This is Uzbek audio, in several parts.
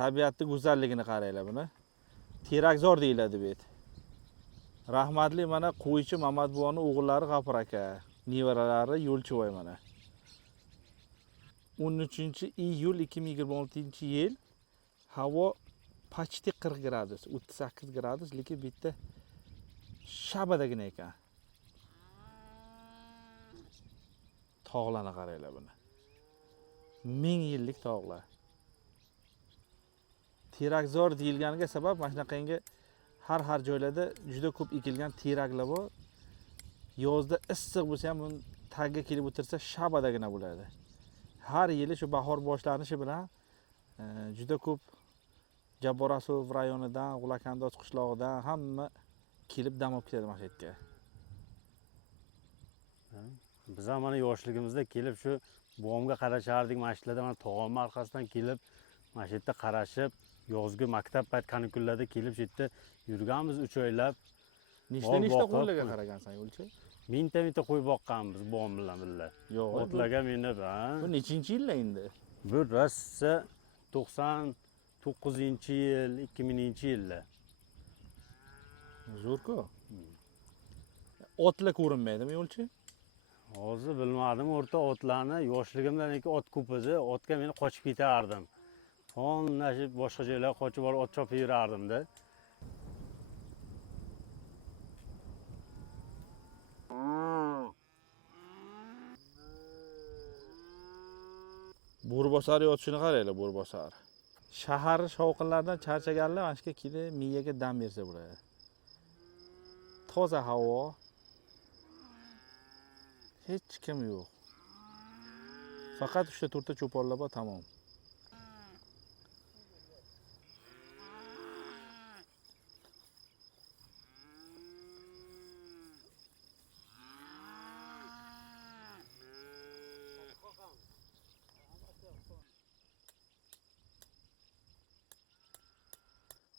tabiatning go'zalligini qaranglar buni. Terakzor deyiladi bu et. Rahmatli mana qo'ychi Mamad buvaning o'g'illari G'afur aka, nevaralari Yo'lchivoy mana. 13-iyul 2026-yil havo почти 40 gradus, 38 gradus, lekin bitta shabadagina ekan. Tog'larni qaranglar buni. 1000 yillik tog'lar. Terakzor deyilganiga sabab mana shunaqangi har joylarda juda ko'p ekilgan teraklar bor. Yozda issiq bo'lsa ham uni tagiga kelib o'tirsa shabadagina bo'ladi. Har yili shu bahor boshlanishi bilan juda ko'p Jabborasov rayonidan, G'ulakandoz qishlog'idan hamma kelib dam olib ketadi mana shu yerga. Biz ham mana yoshligimizda kelib shu buvamga qarashardik, mana shu yerda mana tog'am orqasidan kelib mana shu yerda qarashib, yozgi maktab payt kanikullarda kelib shu yerda yurganmiz 3 oylab. Nechta qo'ylarga qaragansan yo'lchi? Mingta qo'y boqqanmiz buvam bilan birga. Yo'q, otlarga minib, ha. Bu nechinchi yillar endi? Bu rosa 99-yil, 2000-yillar. Zo'r-ku. Otlar ko'rinmaydimi yo'lchi? Hozir bilmadim, o'rta otlarni yoshligimdan ot ko'p edi, otga men qochib ketardim. Qonlashib boshqa joylarga qochib borib ot chopib yurardim-da. Bo'rbosar yotishini qaranglar, bo'rbosar. Shahar shovqinlaridan charchaganlar mana shuga kelib miyaga dam bersa bo'ladi. Toza havo. Hech kim yo'q. Faqat 3-4 ta cho'ponlar bor, tamom.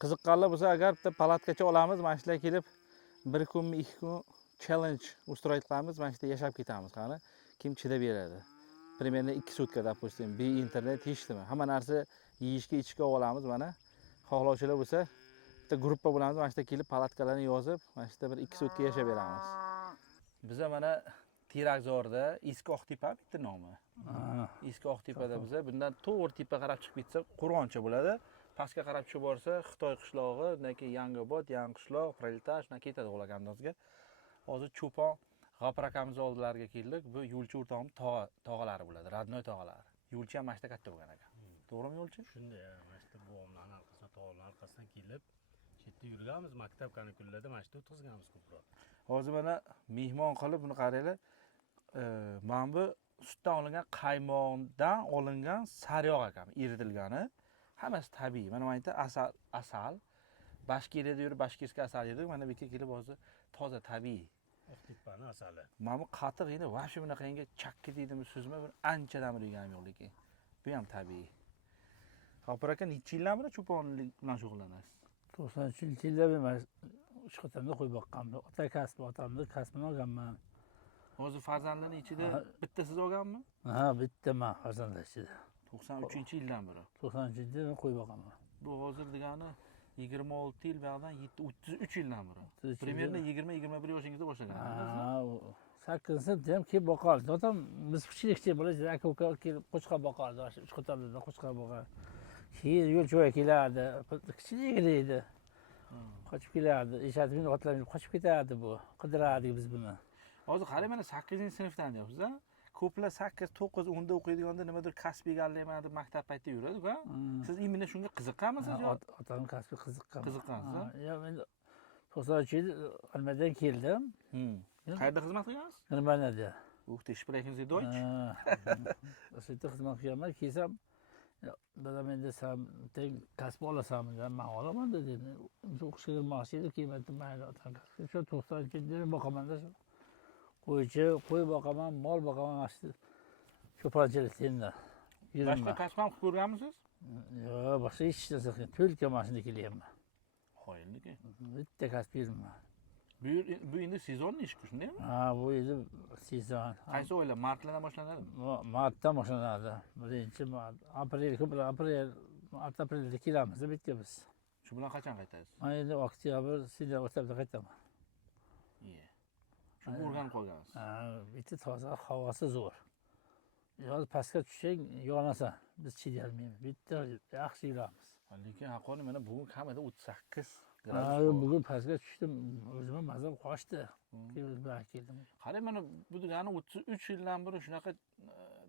Qiziqqanlar bo'lsa, agar bitta palatkacha olamiz, mana shular kelib 1 kunmi 2 kun challenge ustроить qilamiz, mana shuda yashab ketamiz. Qani kim chidab beradi? Примерно 2 sutka, допустим, internet hech nima. Hamma narsa yeyishga, ichishga olamiz mana. Xohlovchilar bo'lsa, bitta gruppa bo'lamiz, mana shuda kelib palatkalarni yozib, mana shuda bir 2 sutka yashab beramiz. Biza mana Terakzorda eski Oqtepa bitta nomi. Eski Oqtepada biza bundan to'g'ri tepa qarab chiqib ketsa, Qo'rg'oncha bo'ladi. Pastga qarab tushib borsa, Xitoy qishlog'i, undan keyin Yangiobod, Yangi qishloq, Prolitaj, shundan ketadi G'ulakandozga. Hozir cho'pon G'afur akamiz oldilariga keldik. Bu yo'lchi o'rtog'im tog'alari bo'ladi, radnoy tog'alari. Yo'lchi ham mashta katta bo'lgan ekan. To'g'rimi yo'lchi? Shunday, mashta buvamlarning orqasidan, tog'larning orqasidan kelib, shu yerda yurganmiz, maktab kanikullarda mashta o'tkazganmiz ko'proq. Hozir mana mehmon qilib buni qaranglar. Mana bu sutdan olingan qaymoqdan olingan sariyog' ekan, eritilgani. Hammasi tabiiy. Mana bu yerda asal, Bashkiriyada yurib Bashkirskiy asal yedik. Mana bu yerga kelib hozir toza tabiiy. Oqtepaning asali. Mana bu qatiq endi vaqti bunaqangi chakka deydimi, suzma bir anchadan beri yeganim yo'q lekin. Bu ham tabiiy. G'afur aka necha yildan beri cho'ponlik bilan shug'ullanasiz? 93-yilda men ishxotamda qo'y boqqanman. Ota kasbi, otamning kasbini olganman. Hozir farzandlarning ichida bitta siz olganmi? Ha, bitta men farzandlar ichida. 93-yildan beri. 93-yilda men qo'y boqaman. Bu hozir degani 26 yil ba'dan 33 yildan beri. Примерно 20-21 yoshingizda boshlagansiz. Ha, 8-sinfda ham kelib boqardi. Otam biz kichik bola, aka-uka kelib qo'chqor boqardi. Ishxotamda qo'chqor boqardi. Keyin yo'lchiga kelardi. Kichikligida edi. Qochib kelardi. Eshitib otlarni qochib ketardi bu. Qidirardik biz buni. Hozir qarang, mana 8-sinfdan deyapsiz-a? Ko'plar 8, 9, 10da o'qiydiganda nimadir kasb egallayman deb maktab paytida yuradi-ku. Siz imina shunga qiziqqanmisiz yo? Otam kasbi qiziqqan. Qiziqqansiz-a? Yo, men 93-yil Almadadan keldim. Qayerda xizmat qilgansiz? Germaniyada. Ты sprechen Sie Deutsch? O'sha yerda xizmat qilganman. Kelsam, dadam endi sen kasb olasanmi? Men olaman dedi. O'qishga kirmoqchi edi, kelmadim. Mayli, otam kasbi. Shu 90-yilda boqaman-da. Qo'y boqaman, mol boqaman, mana cho'ponchilikda endi. Boshqa kasb ham qilib ko'rganmisiz? Yo'q, boshqa hech narsa qilmadim. To'lka mashina kelyapman. Qo'yildiki. Bitta kasb yurman. Bu endi sezonniy ish-ku, shundaymi? Ha, bu endi sezon. Qaysi oylar? Martlardan boshlanadimi? Martdan boshlanadi. Birinchi mart, aprel aprelda kelamiz bitta biz. Shu bilan qachon qaytasiz? Men endi oktyabr, sentabr o'rtasida qaytaman. Iye. Shunga o'rganib qolgansiz. Bitta toza havosi zo'r. Yoz pastga tushsang yonasan. Biz chidayolmaymiz. Bitta yaxshi yuramiz. Lekin haqqoniy mana bugun kamida 38 Ha, gradus. bugun pastga tushdim. O'zimga mazam qochdi. Keldim. Qarang mana bu degani 33 yildan beri shunaqa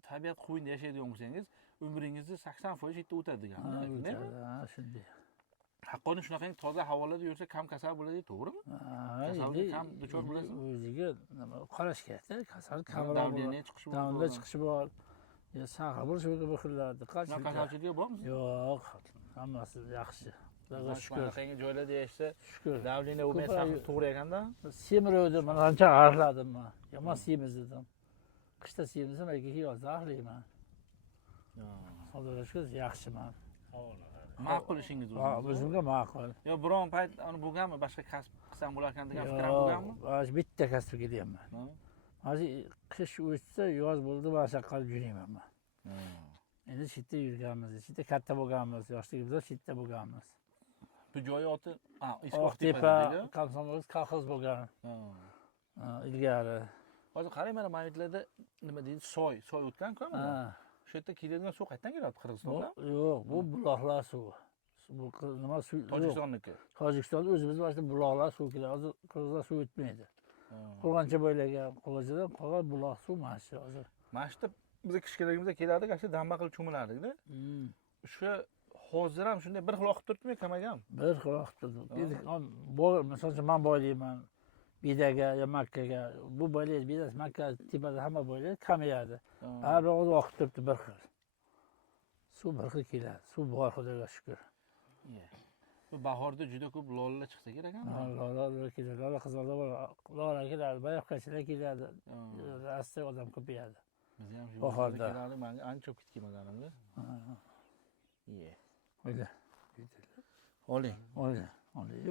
tabiat qo'yinda yashaydigan bo'lsangiz, umringizni 80% yerda o'tadi degani. Ha, shunday. Haqqoniy shunaqangi toza havolarda yursa kam kasal bo'ladi, to'g'rimi? Kasalga kam duchor bo'lasiz. O'ziga nima qarash kerak-da. Kasal kamroq Davleniya chiqishi bor. davomida chiqishi bor. Ya saqir bo'lishi mumkin bu xillar. Diqqat Shunaqa kasalchilikka bormisiz? Yo'q, hammasi yaxshi. Xudoga shukr. Shunaqangi joylarda yashasa, Shukr. davleniya bo'lmay saqir to'g'ri ekanda. Semiruvdim, mana ancha g'arladim men. Yomon semiz dedim. Qishda semizim, keyin yozda g'arlayman. Xudoga shukr, yaxshiman. Ma'qul ishingiz Ha, o'zimga ma'qul. Yo, biron payt bo'lganmi? Boshqa kasb qilsam bo'lar ekan degan fikr ham bo'lganmi? Yo'q, bitta kasbga kelyapman. Hozir qish o'tsa, yoz bo'ldi, mana shu qilib yurayman men. Endi chetda yurganmiz, chetda katta bo'lganmiz, yoshligimizda chetda bo'lganmiz. Bu joyi oti, Oqtepa, Komsomolsk kolxoz bo'lgan. Ilgari. Hozir qarang mana mayitlarda nima deydi? Soy o'tgan-ku mana. Shu yerda keladigan suv qayerdan keladi Qirg'izistondan? Yo'q, bu buloqlar suvi. Bu nima suv? Tojikistonniki. Tojikistonda o'zimiz mana buloqlar suv keladi. Hozir Qirg'izlar suv o'tmaydi. Qo'rg'oncha bo'ylagan, Qo'g'achadan qolgan buloq suv mana shu hozir. Mana shu biz kichkinaligimizda kelardik, shu damba qilib cho'milardik-da. O'sha hozir ham shunday bir xil oqib turibdimi, kamagan? Bir xil oqib turibdi. Misol uchun men boylayman. Bidaga yo Makkaga. Bu boylaydi, bidasi Makka tepada hamma boylaydi, kamayadi. Har bir o'zi oqib turibdi bir xil. Suv bir xil keladi. Suv bor, Xudoga shukr. Bu bahorda juda ko'p lolalar chiqsa kerak ham. Lolalar keladi, lola qizlar bor, lola keladi, bayoqchalar keladi. Asta odam ko'payadi. Biz ham shu bahorda kelardik, men ancha kutib kelmaganimda. Iye. O'yla. Oling.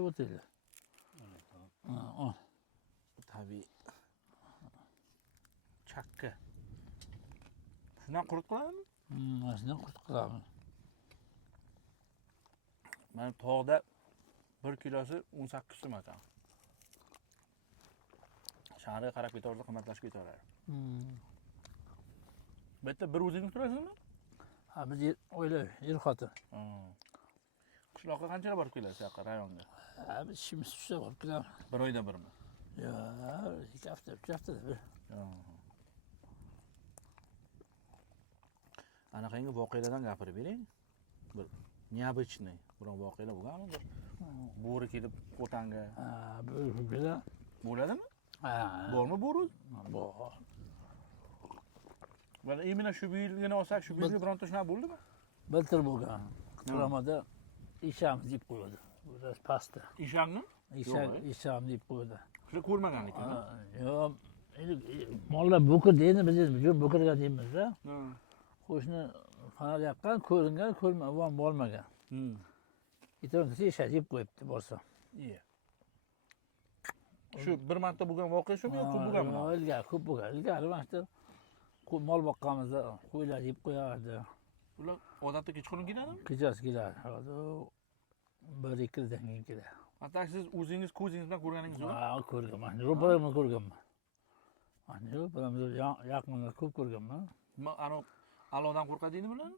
O'tayli. Tabiiy. Chakka. Shundan qurut qiladimi? Mana shundan qurut qilamiz. Mana tog'da 1 kilosi 18 so'm ekan. Shaharga qarab ketaversa qimmatlashib ketaveradi. Bu yerda bir o'zingiz turasizmi? Ha, biz xotin. Qishloqqa qanchalar borib kelasiz bu yoqqa rayonga? Ha, biz ishimiz tushsa borib kelamiz. Bir oyda birmi? Yo'q, 2 hafta, 3 haftada bir. Anaqangi voqealardan gapirib bering. Bir необычный biron voqealar bo'lganmi? Bir bo'ri kelib o'tanga. Ha, bo'ri bo'ladimi? Ha. Bormi bo'ri? Bor. Mana imенно shu yilgina olsak, shu yilga bironta shunaqa bo'ldimi? Biltir bo'lgan. Qiramada ishamiz deb qo'yadi. Biraz pastda. Ishangni? Isham deb qo'yadi. Shular ko'rmagan ekan. Yo'q, mollar bo'kir deydi, biz bo'kirga deymiz-da. Qo'shni fanar yaqqan, ko'ringan, ko'rmagan, bo'lmagan. Bittasi ishadi deb qo'yibdi bo'lsa. Iye. Shu bir marta bo'lgan voqea shumi yo'q, ko'p bo'lganmi? Ilgari ko'p bo'lgan. Ilgari mana shu mol boqqanimizda qo'ylar yeb qo'yardi. Ular odatda kechqurun keladimi? Kechasi keladi. Hozir 1-2 dan keyin keladi. Hatta siz o'zingiz ko'zingiz bilan ko'rganingiz yo'q? Ha, ko'rganman. Ro'paramni ko'rganman. Mana ro'paramni yaqinda ko'p ko'rganman. Ana allodan qo'rqadingmi bular?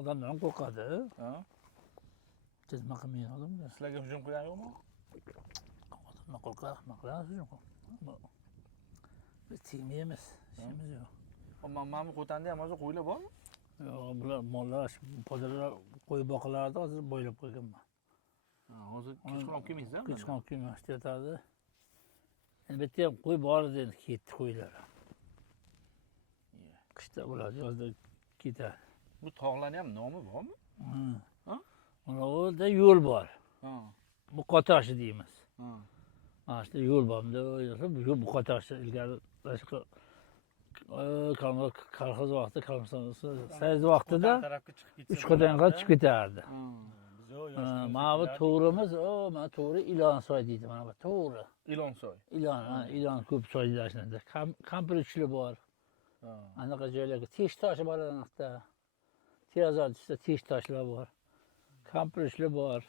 Odamdan qo'rqadi. Nima qilmaydi odamlar? Sizlarga hujum qilgan yo'qmi? Odamdan qo'rqadi, nima qiladi hujum? Biz tegmaymiz, ishimiz yo'q. Mana bu qo'tanda ham hozir qo'ylar bormi? Yo'q, bular mollar bozorda qo'y boqilardi, hozir bo'ylab qo'yganman. Hozir kechqurun olib kelmaysiz-a? Kechqurun olib kelmasdi yotadi. Endi bu yerda ham qo'y bor edi, endi ketdi qo'ylar. Qishda bo'ladi, yozda ketadi. Bu tog'larning ham nomi bormi? Mana o'rda yo'l bor. Bu Qotoshi deymiz. Mana shu yo'l borda, bu Qotoshi ilgari kolxoz vaqti, sayz vaqtida 3 qadamga chiqib ketardi. Mana bu to'g'rimiz, mana to'g'ri Ilonsoy deydi, mana bu to'g'ri. Ilonsoy. Ilon ko'p Tiyazatçıda tiş taşlar var. Kampürüşlü var.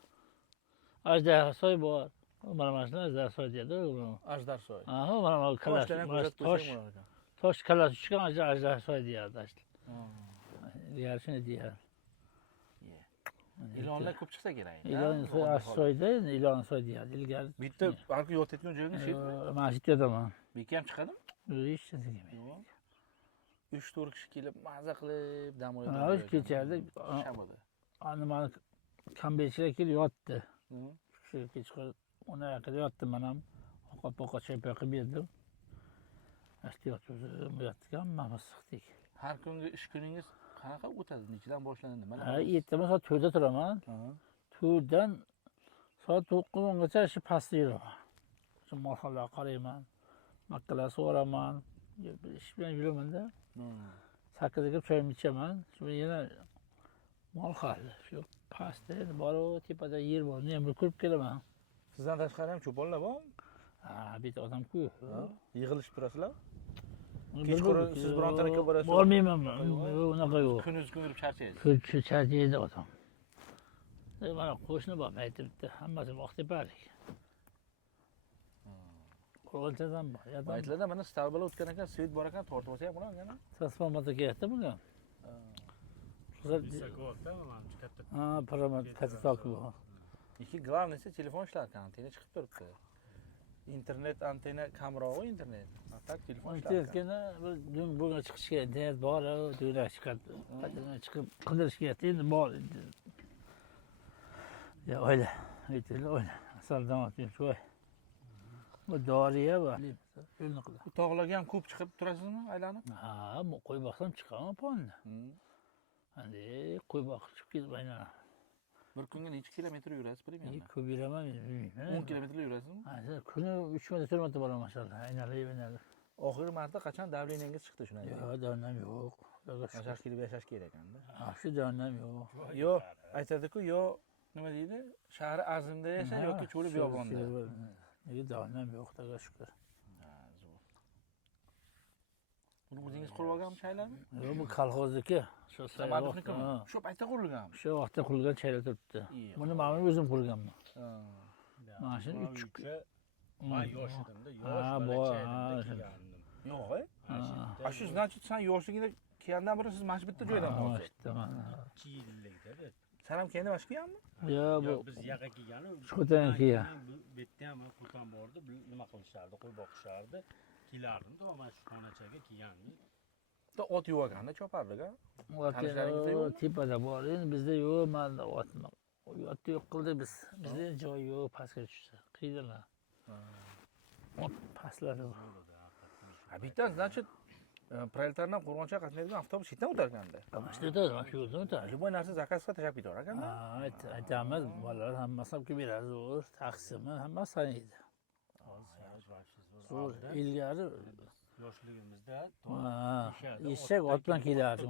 Ajdarsoy var. Mana shular ajdarsoy deydi u. Ajdarsoy. Aha, mana kalas. Toshdan ham Mana ko'rsatib tosh, qo'ysang bo'lar ekan. tosh kalas tushgan ajdarsoy deyadi. Hmm. Yarshini deyadi. Ilonlar ko'p chiqsa kerak. İlonsoy Assoyda İlonsoy deyadi. Ilgari. Bitta balki yotayotgan joyingga shetmi? Mana shu yerdaman. Bekka ham chiqadimi? Hech narsa demaydi. Yo'q. 3-4 kishi kelib maza qilib dam oladi. Mana shu kechada Shabada. nimani kambechlar kelib yotdi. Hı. Shu kechqurun ona yaqinda yotdim men ham. Ovqat chaypay qilib berdim. Ehtiyot o'zim yotdik, hammamiz siqdik. Har kungi ish kuningiz qanaqa o'tadi? Nechidan boshlanadi? Mana. Ha, ertaman soat 4da turaman. Ha. 4dan soat 9gacha shu pastda yuraman. Shu molxonalarga qarayman. Makkalar so'raman. Ish bilan yuramanda. 8ga kirib choyimni ichaman. Shu yana molxona. Shu pastda boru tepada yer bor. Men bir ko'rib kelaman. Sizdan tashqari ham cho'ponlar bormi? Ha, bitta odam-ku. Yig'ilishib turasizlar? Kechqurun siz birontalikka borasiz? Bormayman men. Unaqa yo'q. Kunuz kun yurib charchaysiz. Shu charchaydi odam. Mana qo'shni bor, aytibdi. Hammasi vaqtipalik. Qo'lchazam bor. Baytlarda mana stalbalar o'tgan ekan, svet bor ekan, tortib olsa ham bo'ladi. Transformator kerakda bunga. Ha, paramat katta tok bu. Ikki главныйsi telefon ishlar ekan, antena chiqib turibdi. İnternet antena kamrog'i internet. Faqat telefon ishlar. Internetga bir bunga chiqishga internet bor, dunyo chiqadi. Qachon chiqib qidirish kerak endi bor. Ya öyle. Aytaylik öyle. Asaldan otib shoy. Bu doriya bor. Yo'lni qiladi. Bu tog'larga ham ko'p chiqib turasizmi aylanib? Ha, qo'y boqsam chiqaman ponni. Endi qo'y boqib chiqib ketib aylanam. Bir kunga necha kilometr yurasiz примерно? Ko'p yuraman men, bilmayman. 10 kilometr yurasizmi? Ha, kuni 3 marta 4 marta boraman masalan. Aynalib. Oxirgi marta qachon davleniyingiz chiqdi shunday? Yo'q, donam yo'q. Yashash kelib yashash kerak ekanda. Ha, shu donam yo'q. Yo, aytadi-ku, yo nima deydi? Shahri azimda yasha yoki cho'li biyobonda. Nega donam yo'q, Xudoga shukr. Buni o'zingiz qurib olganmi chaylarni? Yo'q, bu kolxozniki. Shu Samarqandnikimi? Shu paytda qurilgan. Shu vaqtda qurilgan chaylar turibdi. Buni men o'zim qurganman. Mana shu 3 Ben yosh edimda, Ha, yosh bor, bolacha Yo'q, a shu значит sen yoshligingda kelgandan beri siz mana shu bitta joydan qolsiz. 2 yillikda. Sen ham keyin mana shu kelganmi? Yo'q, bu Biz yaqa kelgani. Shudan keyin. Bu yerda ham Qo'ton bordi, nima qilishardi, qo'y boqishardi. Kelardim, mana shu xonachaga kelgandim. Bitta ot yuvaganda chopardik-a. Tanishlaringizda Otda yo'qmi? tepada bor, endi bizda yo'q, manda otni. Otni yo'q qildik biz. Bizda joy yo'q, pastga tushsa. Qiydilar. Ot pastlari bor. Ha, bitta значит proletardan Qo'rg'onchaga qatnaydigan avtobus chetdan o'tar ekanda. Mana shu yerda, mana shu yo'ldan o'tadi. Любой narsa zakazga tashab ketar ekanda. Ha, aytamiz, bolalar hammasi olib kelib beradi, zo'r, taksimi, hammasi sanaydi. Zo'r, ilgari Yoshligimizda eshak ot bilan kelardi,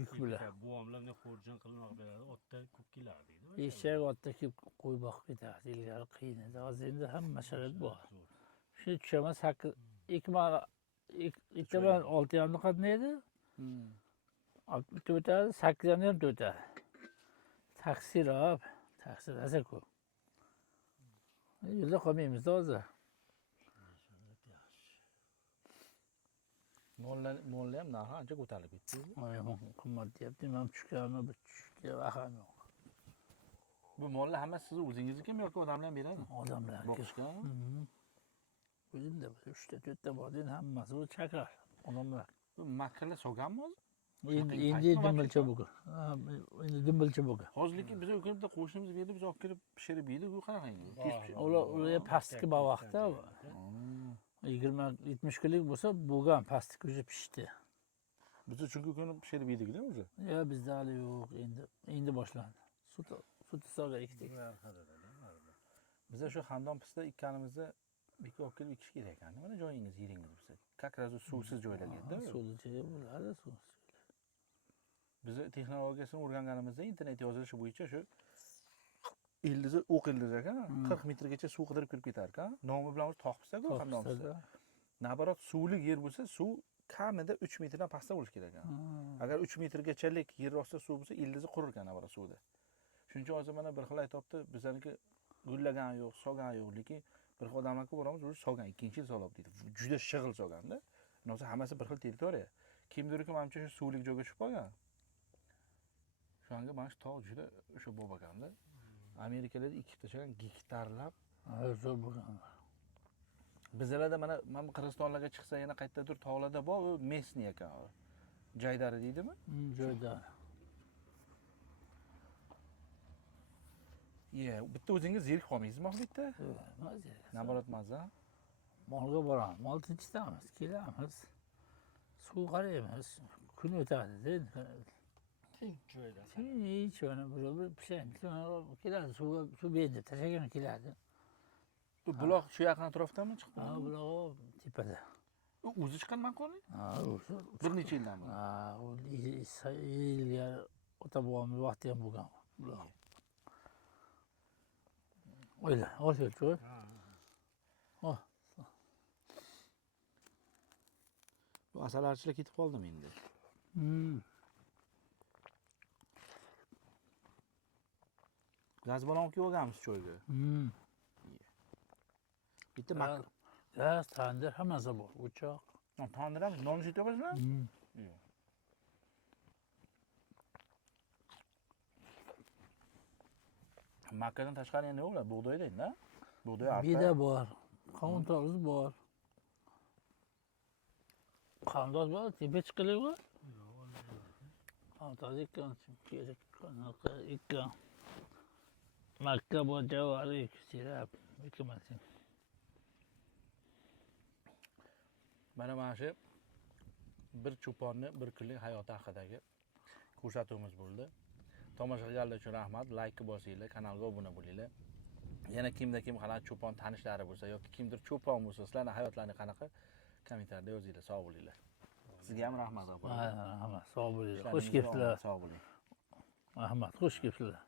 yuk bilan. buvamlar xo'rjin qilmoq beradi, otda ko'p kelardi. Eshak otda kelib qo'y boqib ketardi, ilgari qiyin edi. Hozir endi hamma sharoit bor. Shu tushaman 8 2 bilan 6 qatnaydi. 6 o'tadi, 8 ham o'tadi. Taksirob, taksi razaku. Yo'lda qolmaymiz hozir. Mollar ham narxi ancha ko'tarilib ketdi. Qimmat deyapti, men tushganmi, bu tushga vaham yo'q. Bu mollar hammasi sizni o'zingiznikimi yoki odamlar ham beradi? Odamlar Boqishga. O'zimda 3ta 4ta bor, endi hammasi bu chakar. Odamlar. Bu makkalar sog'ganmi hozir? Endi dimbilcha bo'lgan. Endi dimbilcha bo'lgan. Hozirlikka biz o'kiribda qo'shnimiz berdi, biz olib kelib pishirib yedik, u qarang. Ular pastki vaqtda 20-70 kunlik bo'lsa, bo'lgan pastki o'zi pishdi. Biz chunki kuni pishirib yedik-da o'zi. Ya bizda hali yo'q, endi boshlandi. Sut hisobga ekdik. Biz shu Xandon pista ikkanimizda bekka olib kelib ekish kerak ekan. Mana joyingiz, yeringiz bo'lsa. Как раз suvsiz joylarga-da. Suvli bo'ladi, suvsiz. Biz texnologiyasini o'rganganimizda internet yozilishi bo'yicha shu ildizi o'q ildizi ekan, 40 metrgacha suv qidirib kirib ketar ekan. Nomi bilan o'zi tog' pista-ku Xandon pista. Nabarot suvli yer bo'lsa, suv kamida 3 metrdan pastda bo'lishi kerak ekan. Agar 3 metrgachalik yer osti suv bo'lsa, ildizi qurir ekan avvalo suvda. Shuning uchun hozir mana bir xil aytibdi, bizaniki gullagan yo'q, solgan yo'q, lekin bir xil odamlarga boramiz, o'zi solgan, ikkinchi yil solib deydi. Juda shig'il solganda. Nosa hammasi bir xil territoriya. Kimdir kim manimcha shu suvlik joyga tushib qolgan. Shu anga mana shu tog' juda o'sha bo'lib ekanda. Amerikalarda ekib tashlagan gektarlab. Zo'r bo'lgan. Bizlarda mana Qirg'izistonlarga chiqsa yana qayerdadir tog'larda bor, u mesni ekan. Jaydari deydimi? Joyda. Bitta o'zingiz zerikib qolmaysizmi bitta? Mazza. Naborat mazza. Molga boramiz, mol tinchitamiz, kelamiz. Suv qaraymiz. Kun o'tadi. Hech mana bir pishang, keladi suv berdi, tashagan keladi. Bu buloq shu yaqin atrofdami chiqdi? Ha, buloq tepada. U o'zi chiqqan maqoli? Ha, o'zi. Bir necha yildanmi? Ha, u yilga ota bobomiz vaqti ham bo'lgan buloq. Oyla, olsha-chu. Oh. Bu asalarichilar ketib qoldimi endi? Gaz balon olib kelganmiz cho'yga. Bitta mak. Gaz, tandir hammasi bor. O'choq. Tandir ham non yetyapsizlar? Makkadan tashqari yana nima bo'ladi? Bug'doydaydi-da? Bug'doy arpa. Beda bor. Qovun to'g'riz bor. Qandoz bor, tepa chiqili bor. Qandoz ekan, kerak qanaqa ekan. Makka bor, javari, sirap, ekamasin. Mana shu bir cho'ponni bir kunlik hayoti haqidagi ko'rsatuvimiz bo'ldi. Tomosha qilganlar uchun rahmat. Like bosinglar, kanalga obuna bo'linglar. Yana kimda kim qanaqa cho'pon tanishlari bo'lsa yoki kimdir cho'pon bo'lsa, sizlarning hayotlaringiz qanaqa kommentariyada yozinglar. Sog' bo'linglar. Sizga ham rahmat. Rahmat, sog' bo'linglar. Xush kelibsizlar. Sog' bo'ling. Rahmat, xush kelibsizlar.